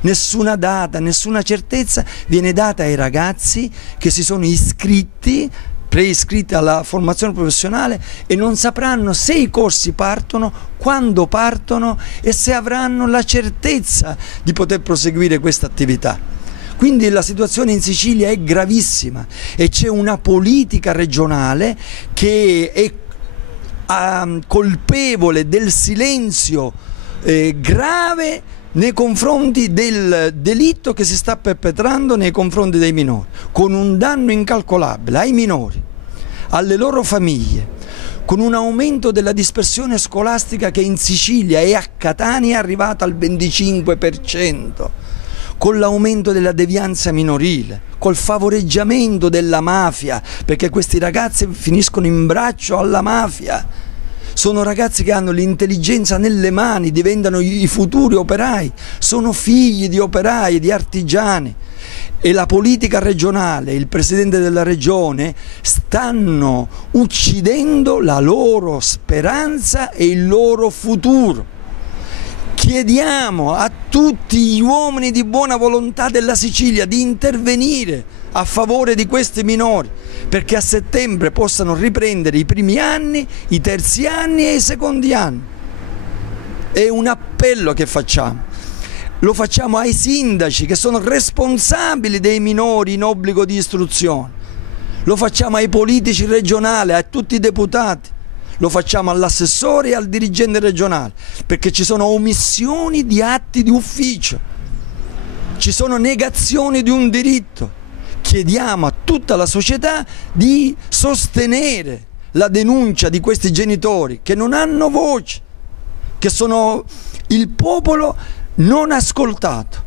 Nessuna data, nessuna certezza viene data ai ragazzi che si sono iscritti, preiscritti alla formazione professionale e non sapranno se i corsi partono, quando partono e se avranno la certezza di poter proseguire questa attività. Quindi la situazione in Sicilia è gravissima e c'è una politica regionale che è colpevole del silenzio grave nei confronti del delitto che si sta perpetrando nei confronti dei minori, con un danno incalcolabile ai minori, alle loro famiglie, con un aumento della dispersione scolastica che in Sicilia e a Catania è arrivata al 25%, con l'aumento della devianza minorile, col favoreggiamento della mafia, perché questi ragazzi finiscono in braccio alla mafia. Sono ragazzi che hanno l'intelligenza nelle mani, diventano i futuri operai, sono figli di operai, di artigiani. E la politica regionale, il presidente della regione stanno uccidendo la loro speranza e il loro futuro. Chiediamo a tutti gli uomini di buona volontà della Sicilia di intervenire a favore di questi minori, perché a settembre possano riprendere i primi anni, i terzi anni e i secondi anni. È un appello che facciamo. Lo facciamo ai sindaci che sono responsabili dei minori in obbligo di istruzione. Lo facciamo ai politici regionali, a tutti i deputati. Lo facciamo all'assessore e al dirigente regionale, perché ci sono omissioni di atti di ufficio, ci sono negazioni di un diritto. Chiediamo a tutta la società di sostenere la denuncia di questi genitori che non hanno voce, che sono il popolo non ascoltato.